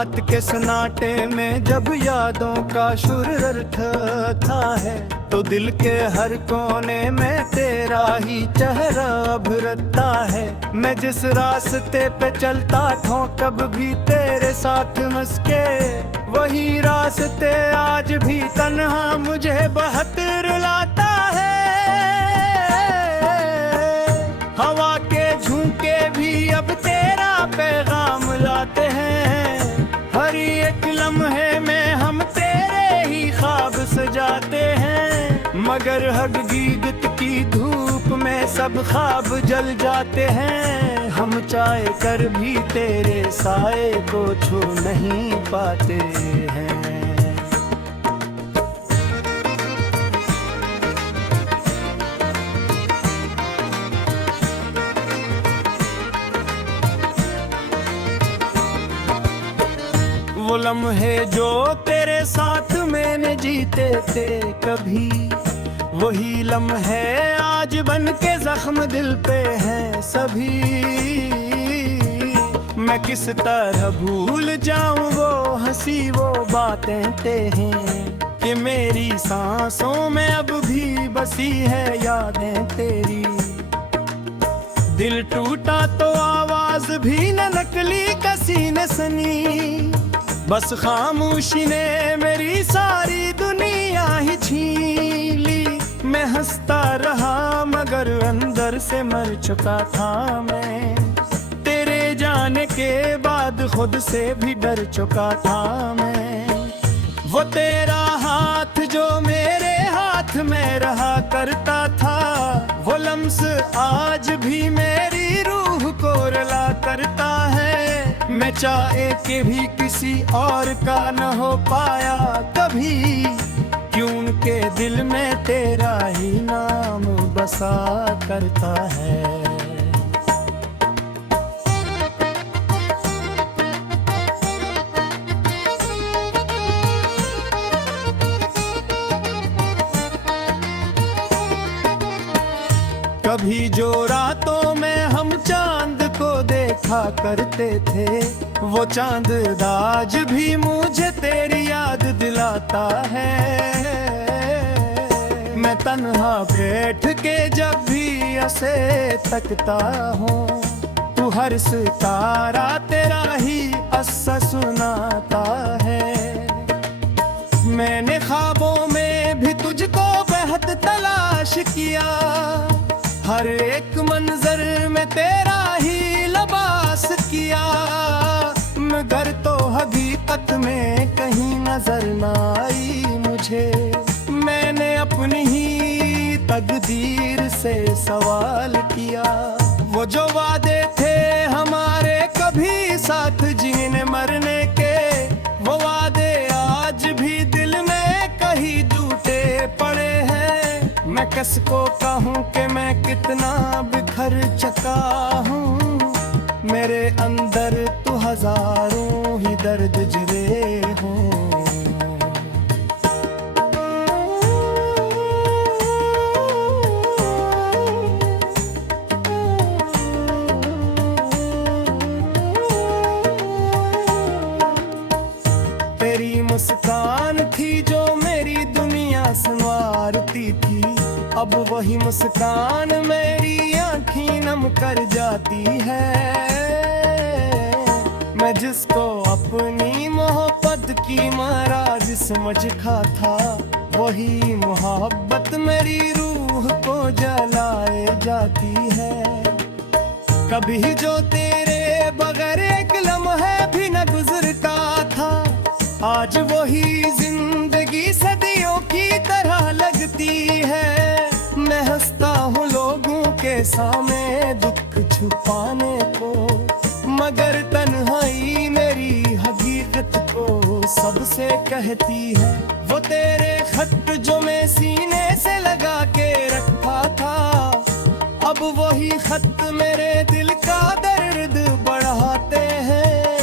रात के सन्नाटे में जब यादों का सुर था है, तो दिल के हर कोने में तेरा ही चेहरा अभरता है। मैं जिस रास्ते पे चलता था कब भी तेरे साथ मस्के, वही रास्ते आज भी तन्हा मुझे बहुत रुलाता है। हवा के झोंके भी अब तेरा पैगाम लाते हैं, हर एक लम्हे में हम तेरे ही ख्वाब सजाते हैं। मगर हकीकत की धूप में सब ख्वाब जल जाते हैं, हम चाह कर भी तेरे साए को छू नहीं पाते हैं। वो लम्हे जो तेरे साथ मैंने जीते थे कभी, वही लम्हे आज बन के जख्म दिल पे हैं सभी। मैं किस तरह भूल जाऊं वो हंसी वो बातें हैं, कि मेरी सांसों में अब भी बसी है यादें तेरी। दिल टूटा तो आवाज भी न निकली कसी न सनी, बस खामोशी ने मेरी सारी दुनिया ही छीन ली। मैं हंसता रहा मगर अंदर से मर चुका था मैं, तेरे जाने के बाद खुद से भी डर चुका था मैं। वो तेरा हाथ जो मेरे हाथ में रहा करता था, वो लम्स आज भी मेरी रूह को रुला करता है। मैं चाहे कि भी किसी और का न हो पाया कभी, क्यों के दिल में तेरा ही नाम बसा करता है। कभी जो रातों में हम चांद को देखा करते थे, वो चांद आज भी मुझे तेरी याद दिलाता है। मैं तन्हा बैठ के जब भी ऐसे तकता हूँ, तू हर सितारा तेरा ही अस्सा सुनाता है। मैंने ख्वाबों में भी तुझको बेहद तलाश किया, हर एक मंजर में तेरा ही लिबास किया। मगर तो हकीकत में कहीं नजर न आई मुझे, मैंने अपनी ही तकदीर से सवाल किया। वो जो वादे थे हमारे कभी साथ जीने मरने के, वो वादे आज भी दिल में कहीं टूटे पड़े हैं। मैं किसको कहूँ कि मैं कितना बिखर चुका हूँ, मेरे अंदर तो हजारों ही दर्द जरे हों। तेरी मुस्कान थी जो मेरी दुनिया संवारती थी, अब वही मुस्कान मेरी आँखें नम कर जाती है। मैं जिसको अपनी मोहब्बत की मराज समझ खा था, वही मोहब्बत मेरी रूह को जलाए जाती है। कभी जो तेरे बगैर एक लम्हा भी न गुजरता था, आज वही जिंदगी सदियों की तरह लगती है। मैं हंसता हूँ लोगों के सामने दुख छुपाने को, मगर तन्हाई मेरी हकीकत को सबसे कहती है। वो तेरे खत जो मैं सीने से लगा के रखा था, अब वही खत मेरे दिल का दर्द बढ़ाते हैं।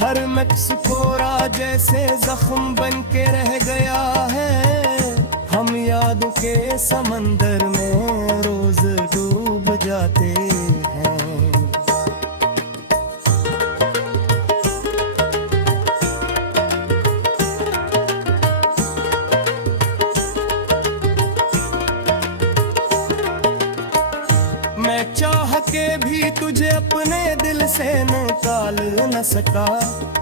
हर मकसूरा जैसे जख्म बन के रह गया है, हम यादों के समंदर में रोज डूब जाते हैं। तुझे अपने दिल से निकाल न सका।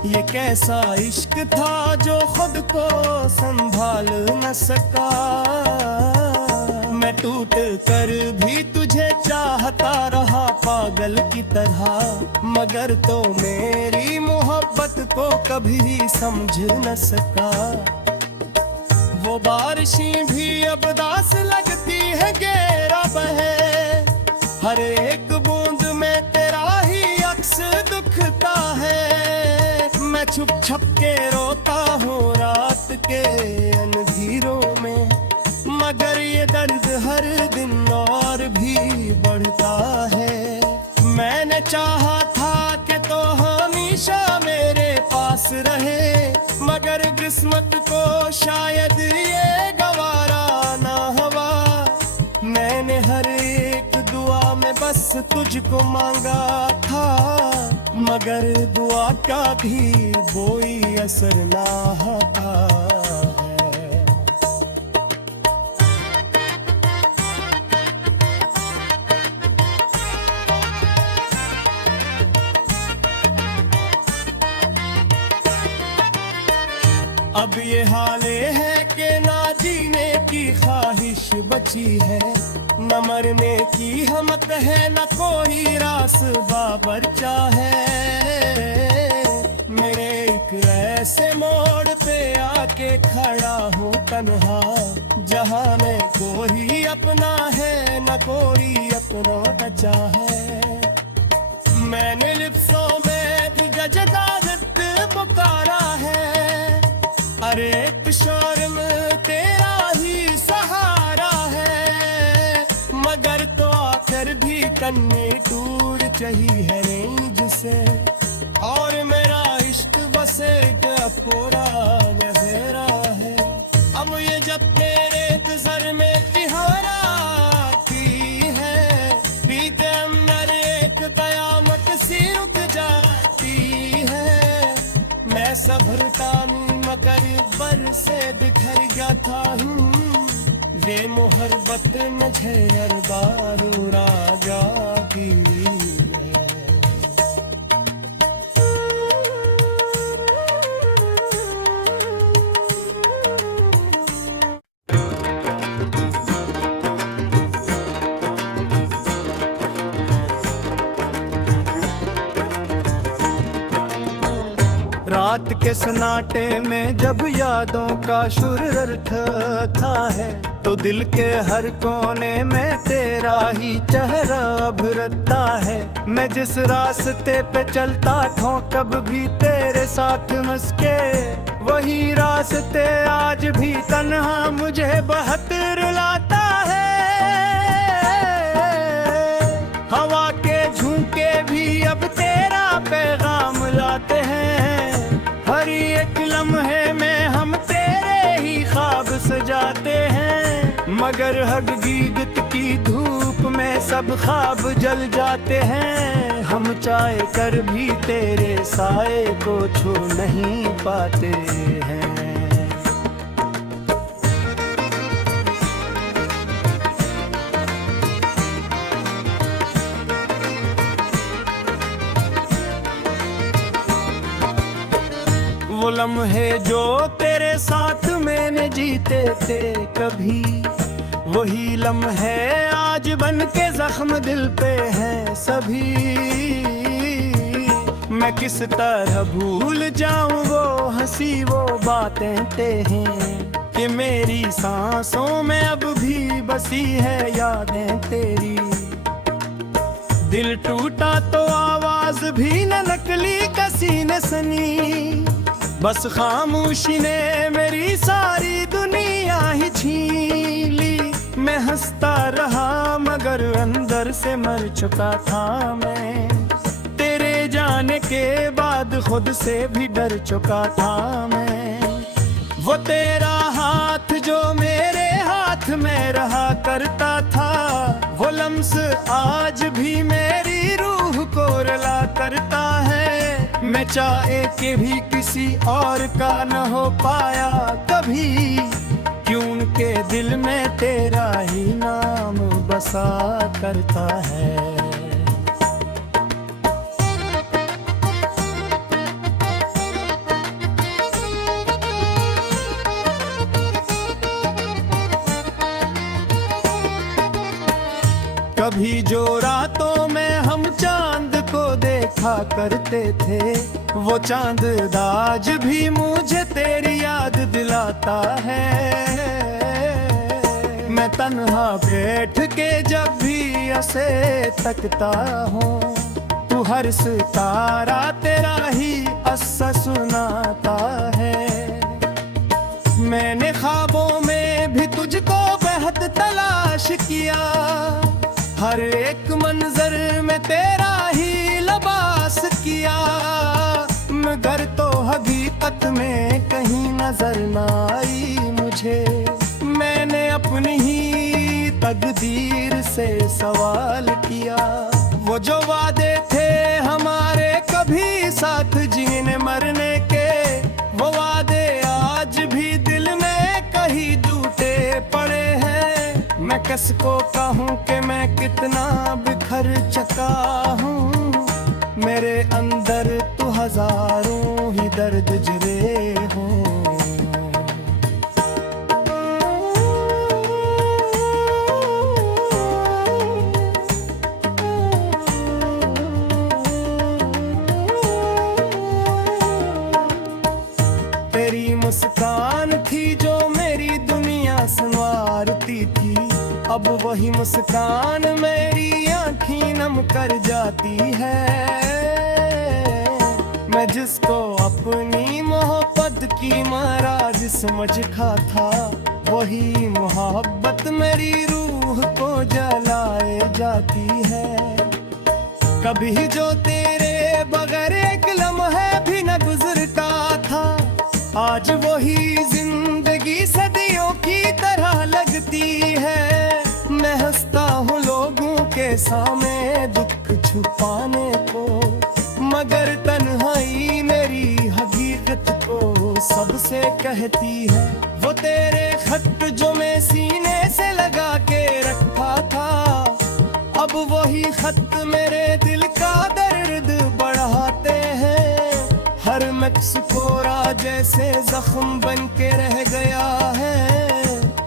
ये कैसा इश्क था जो खुद को संभाल न सका। मैं टूट कर भी तुझे चाहता रहा पागल की तरह, मगर तो मेरी मोहब्बत को कभी समझ न सका। वो बारिशें भी अब दास लगती है गहरा बहे, हर एक बूंद में तेरा ही अक्स दुखता है। मैं छुप छुप के रोता हूँ रात के अंधेरों में, मगर ये दर्द हर दिन और भी बढ़ता है। मैंने चाहा था कि तो हमेशा मेरे पास रहे, मगर किस्मत को शायद ये गवारा ना हुआ। मैंने हर एक दुआ में बस तुझको मांगा था, मगर दुआ का भी कोई असर ना था। अब ये हाले है कि ना जीने की ख्वाहिश बची है, न मरने की हिम्मत है, न कोई रास बाबरचा है। मेरे एक ऐसे मोड़ पे आके खड़ा हूँ तन्हा, जहाँ न कोई अपना है न कोई अपना बचा है। मैंने लिप्सों में भी गजदारत पुकारा है, अरे शर्म तेरा ही सहारा है। मगर तो आखिर भी कन्ने टूट चाहिए है रेंज से, और मेरा इश्क बस एक पूरा नजरा है। अब ये जब तेरे गुजर में तिहारा आती है, बीते अंदर एक कयामत सी रुक जाती है। मैं सभरता मगर बर से बिखर गया था हूँ, वे मोहब्बत मुझे हर बार राजा की। रात के सन्नाटे में जब यादों का सुर था है, तो दिल के हर कोने में तेरा ही चेहरा अभरता है। मैं जिस रास्ते पे चलता था कब भी तेरे साथ मस्के, वही रास्ते आज भी तन्हा मुझे बहुत रुलाता है। हवा के झोंके भी अब तेरा पैगाम लाते हैं, हर एक लम्हे में हम तेरे ही ख्वाब सजाते हैं। मगर हकीकत की धूप में सब ख्वाब जल जाते हैं, हम चाह कर भी तेरे साए को छू नहीं पाते हैं। वो लम्हे जो तेरे साथ मैंने जीते थे कभी, वही लम्हे आज बन के जख्म दिल पे हैं सभी। मैं किस तरह भूल जाऊं वो हंसी वो बातें तेरी, कि मेरी सांसों में अब भी बसी है यादें तेरी। दिल टूटा तो आवाज भी न नकली कसी न सनी, बस खामोशी ने मेरी सारी दुनिया ही छीन ली। मैं हंसता रहा मगर अंदर से मर चुका था मैं, तेरे जाने के बाद खुद से भी डर चुका था मैं। वो तेरा हाथ जो मेरे हाथ में रहा करता था, वो लम्स आज भी मेरी रूह को रुला करता है। मैं चाहे कि भी किसी और का न हो पाया कभी, क्यों के दिल में तेरा ही नाम बसा करता है। कभी जो रातों में हम चांद को देखा करते थे, वो चांद आज भी मुझे तेरी याद दिलाता है। मैं तन्हा बैठ के जब भी ऐसे तकता हूँ, तू हर सितारा तेरा ही अस्सा सुनाता है। मैंने ख्वाबों में भी तुझको बेहद तलाश किया, हर एक मंजर में तेरा ही लिबास किया, मगर तो हकीकत में कहीं नजर ना आई मुझे। मैंने अपनी ही तकदीर से सवाल किया, वो जो वादे थे हमारे कभी साथ जीने मरने के, वो वादे आज भी दिल में कहीं टूटे पड़े हैं। मैं किसको कहूँ कि मैं कितना बिखर चुका हूँ, मेरे अंदर तो हजारों ही दर्द जरे हों। तेरी मुस्कान थी जो मेरी दुनिया संवारती थी, अब वही मुस्कान मेरी आँखें नम कर जाती है। मैं जिसको अपनी मोहब्बत की मराज समझ खा था, वही मोहब्बत मेरी रूह को जलाए जाती है। कभी जो तेरे बगैर एक लम्हा भी न गुजरता था, आज वही जिंदगी सदियों की तरह लगती है। मैं हंसता हूँ लोगों के सामने दुख छुपाने को, मगर तन्हाई मेरी हकीकत को सबसे कहती है। वो तेरे खत जो मैं सीने से लगा के रखा था, अब वही खत मेरे दिल का दर्द बढ़ाते हैं। हर मक्सकोरा जैसे जख्म बन के रह गया है,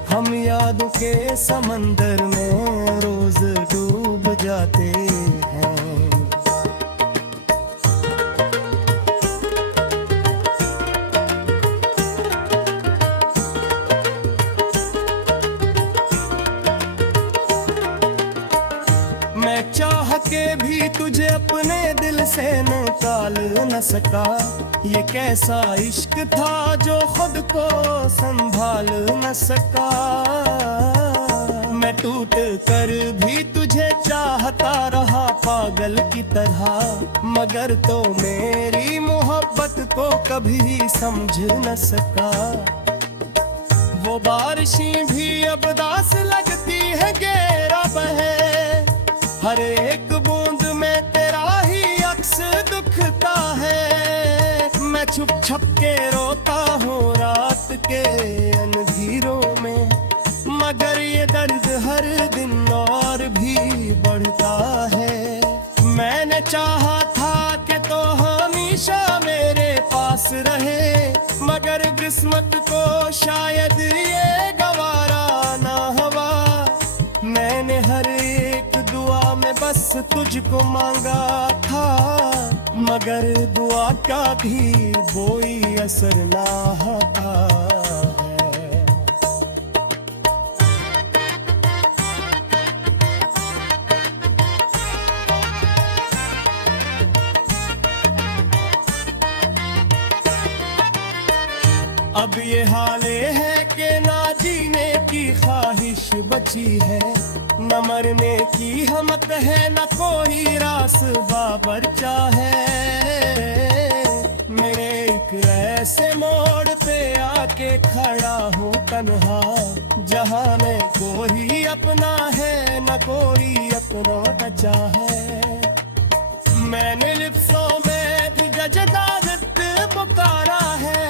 हम यादों के समंदर में रोज डूब जाते हैं। मैं चाह के भी तुझे अपने दिल से निकाल न सका, ये कैसा इश्क था जो खुद को संभाल न सका। मैं टूट कर भी तुझे चाहता रहा पागल की तरह, मगर तो मेरी मोहब्बत को कभी समझ न सका। वो बारिशें भी अब दास लगती है गहरा बहे, हर एक बूंद में तेरा ही अक्स दुखता है। मैं छुप छुप के रोता हूँ रात के अंधेरों में, मगर ये दर्द हर दिन और भी बढ़ता है। मैंने चाहा था कि तो हमेशा मेरे पास रहे, मगर किस्मत को शायद ये गवारा ना हुआ। मैंने हर एक दुआ में बस तुझको मांगा था, मगर दुआ का भी कोई असर ना होता है। अब ये हाले है कि ना जीने की ख्वाहिश बची है, न मरने की हिम्मत है, न कोई रास बाबरचा है। मेरे एक ऐसे मोड़ पे आके खड़ा हूँ तन्हा, जहाँ में कोई अपना है न कोई अपना बचा है। मैंने लिप्सों में भी जजदादत पुकारा है,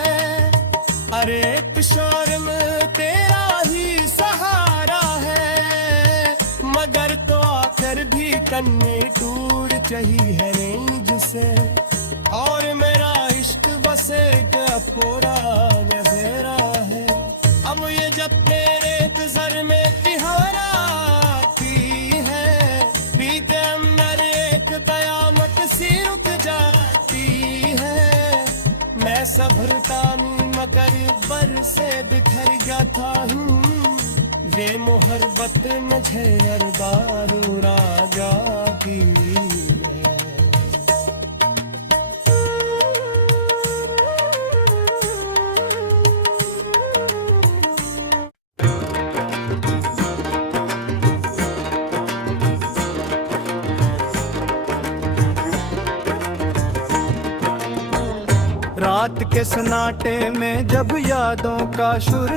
अरे शर्म तेरा ही सहारा है। मगर तो आखिर भी कन्ने टूट चाहिए है रेंज से, और मेरा इश्क बस एक पूरा नजरा है। अब ये जब तेरे गुजर में तिहारा आती है, कर बरसे बिखर गया था ये मोहब्बत मुझे अरदारू राजा की रात के सन्नाटे में जब यादों का सुर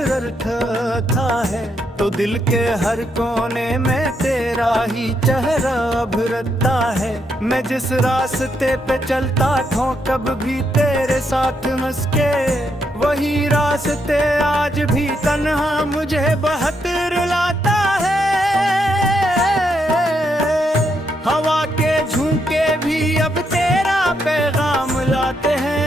था है तो दिल के हर कोने में तेरा ही चेहरा अभरता है। मैं जिस रास्ते पे चलता था कब भी तेरे साथ मस्के वही रास्ते आज भी तन्हा मुझे बहुत रुलाता है। हवा के झोंके भी अब तेरा पैगाम लाते हैं।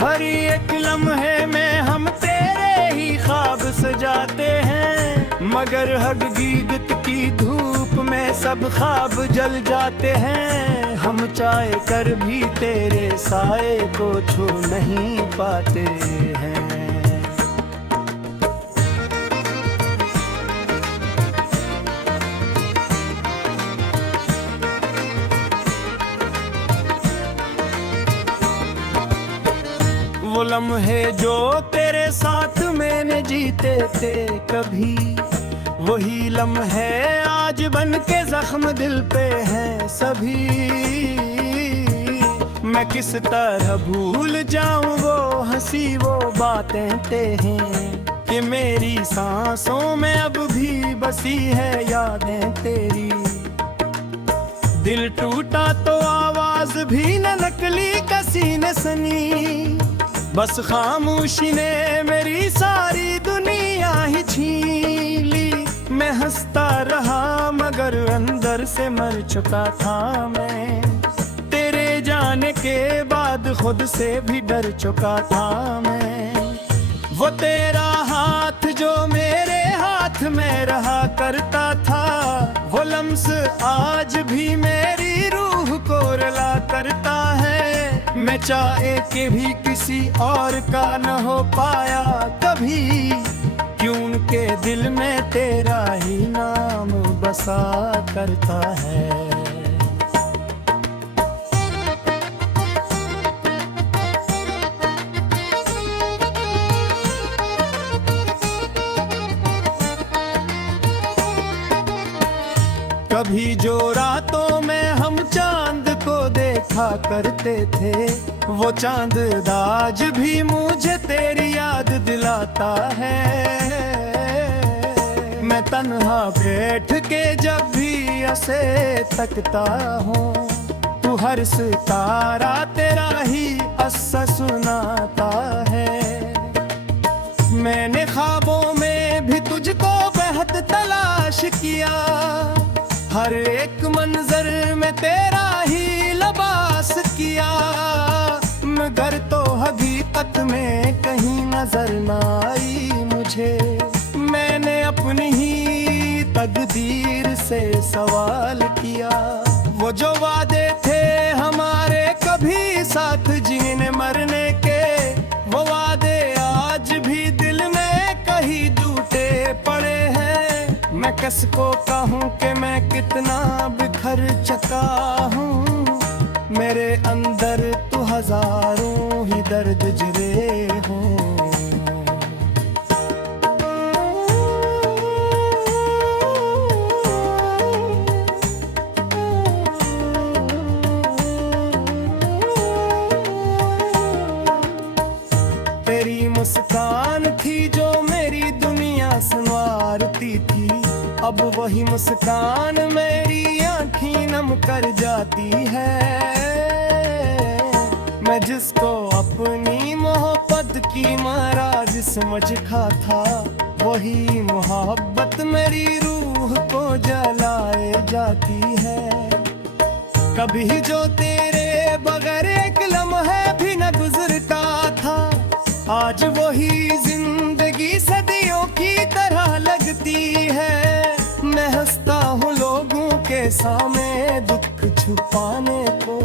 हर एक लम्हे में हम तेरे ही ख्वाब सजाते हैं मगर हकीकत की धूप में सब ख्वाब जल जाते हैं। हम चाहे कर भी तेरे साए को छू नहीं पाते हैं। वो लम्हे जो तेरे साथ मैंने जीते थे कभी वही लम्हे आज बन के जख्म दिल पे हैं सभी। मैं किस तरह भूल जाऊं वो हंसी वो बातें तेरी कि मेरी सांसों में अब भी बसी है यादें तेरी। दिल टूटा तो आवाज भी न निकली कसी न सनी बस खामोशी ने मेरी सारी दुनिया ही छीन ली। मैं हंसता रहा मगर अंदर से मर चुका था मैं। तेरे जाने के बाद खुद से भी डर चुका था मैं। वो तेरा हाथ जो मेरे हाथ में रहा करता था वो लम्स आज भी मेरी रूह को रुला करता है। मैं चाहे के भी किसी और का न हो पाया कभी क्यों उनके दिल में तेरा ही नाम बसा करता है। कभी जो रातों में हम चांद को देखा करते थे वो चांद आज भी मुझे तेरी याद दिलाता है। मैं तन्हा बैठ के जब भी ऐसे तकता हूँ तू हर सितारा तेरा ही अस्सा सुनाता है। मैंने ख्वाबों में भी तुझको बेहद तलाश किया हर एक मंजर में तेरा ही लिबास किया मगर तो हकीकत में कहीं नजर न आई मुझे। मैंने अपनी ही तकदीर से सवाल किया वो जो वादे थे हमारे कभी साथ जीने मरने के वो वादे आज भी दिल में कहीं टूटे पड़े हैं। मैं किसको कहूँ कि मैं कितना बिखर चुका हूँ मेरे अंदर तो हजारों ही दर्द जरे हों। तेरी मुस्कान थी जो मेरी दुनिया संवारती थी अब वही मुस्कान मेरी आँखें नम कर जाती है। मैं जिसको अपनी मोहब्बत की महाराज समझ खा था वही मोहब्बत मेरी रूह को जलाए जाती है। कभी जो तेरे बगैर एक लम्हा भी न गुजरता था आज वही जिंदगी सदियों की तरह लगती है। मैं हंसता हूँ लोगों के सामने दुख छुपाने को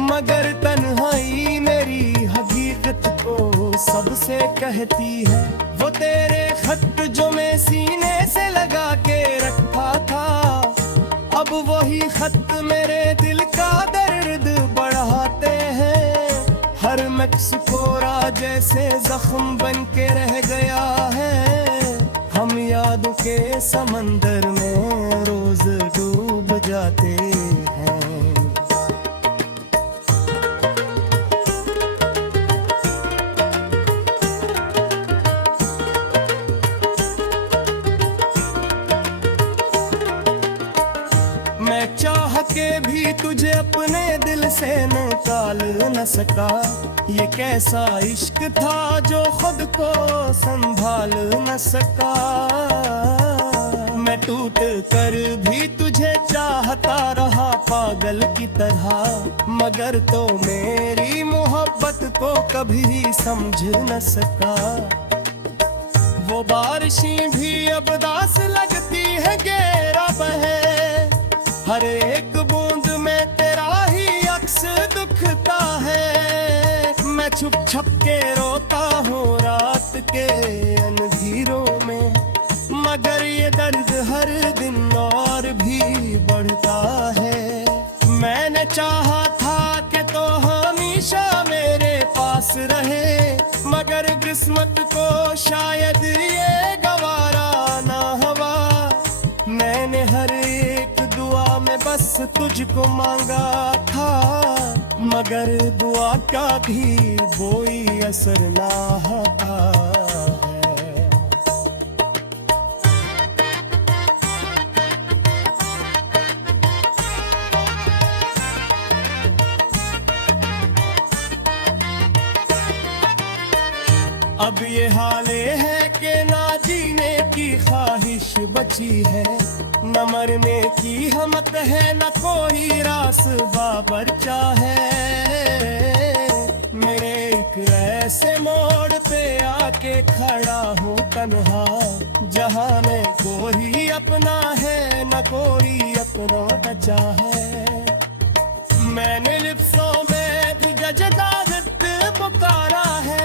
मगर तन्हाई मेरी हकीकत को सबसे कहती है। वो तेरे खत जो मैं सीने से लगा के रखा था, अब वही खत मेरे दिल का दर्द बढ़ाते हैं। हर नक्श कोरा जैसे जख्म बन के रह गया है। हम यादों के समंदर में रोज डूब जाते हैं। मैं चाह के भी तुझे अपने दिल से निकाल न सका। ये कैसा इश्क था जो खुद को संभाल न सका। मैं टूट कर भी तुझे चाहता रहा पागल की तरह, मगर तो मेरी मोहब्बत को कभी समझ न सका। वो बारिशें भी अब दास लगती है गहरा बहे। हर एक बूंद में तेरा ही अक्स दुखता है। मैं छुप छुप के रोता हूँ रात के अंधेरों में, मगर ये दर्द हर दिन और भी बढ़ता है। मैंने चाहा था कि तो हमेशा मेरे पास रहे, मगर किस्मत को शायद ये गवारा ना हुआ। मैंने हर एक दुआ में बस तुझको मांगा था, मगर दुआ का भी कोई असर ना होता है। अब ये हाले है कि ना जीने की ख्वाहिश बची है, न मरने की हिम्मत है, न कोई रास बाबरचा है। मेरे एक ऐसे मोड़ पे आके खड़ा हूँ तन्हा, जहाँ में कोई अपना है न कोई अपना बचा है। मैंने लिप्सों में भी जजदादत पुकारा है,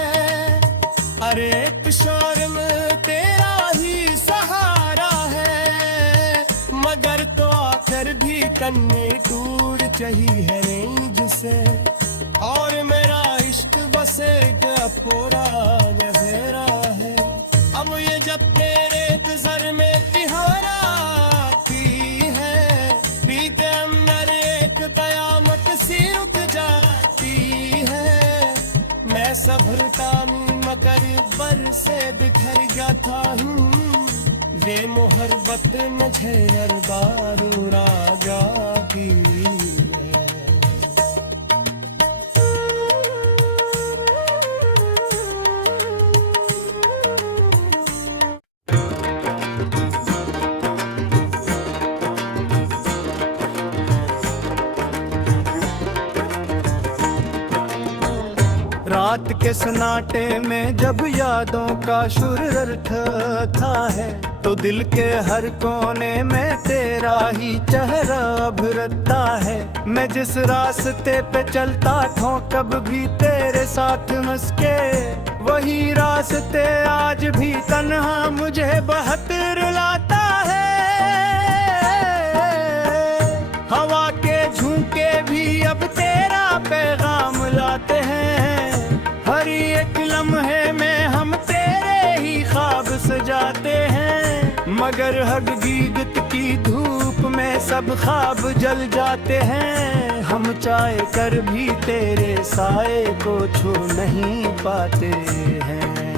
अरे शर्म तेरा ही सहारा है। मगर तो आकर भी कन्ने टूट चाहिए है रेंज से, और मेरा इश्क बस एक पूरा नजरा है। अब ये जब तेरे गुजर में तिहारा आती है, बीते अंदर एक कयामत सी रुक जाती है। मैं सब्रता मगर बर से बिखर जाता हूँ, वे मोहब्बत मुझे हर बार रागा की रात के सन्नाटे में जब यादों का सुर था है, तो दिल के हर कोने में तेरा ही चेहरा अभरता है। मैं जिस रास्ते पे चलता था कब भी तेरे साथ मस्के, वही रास्ते आज भी तन्हा मुझे बहुत रुलाता है। हवा के झोंके भी अब तेरा पैगाम लाते हैं, हर एक लम्हे में हम तेरे ही ख्वाब सजाते हैं। मगर हकीकत की धूप में सब ख्वाब जल जाते हैं। हम चाह कर भी तेरे साए को छू नहीं पाते हैं।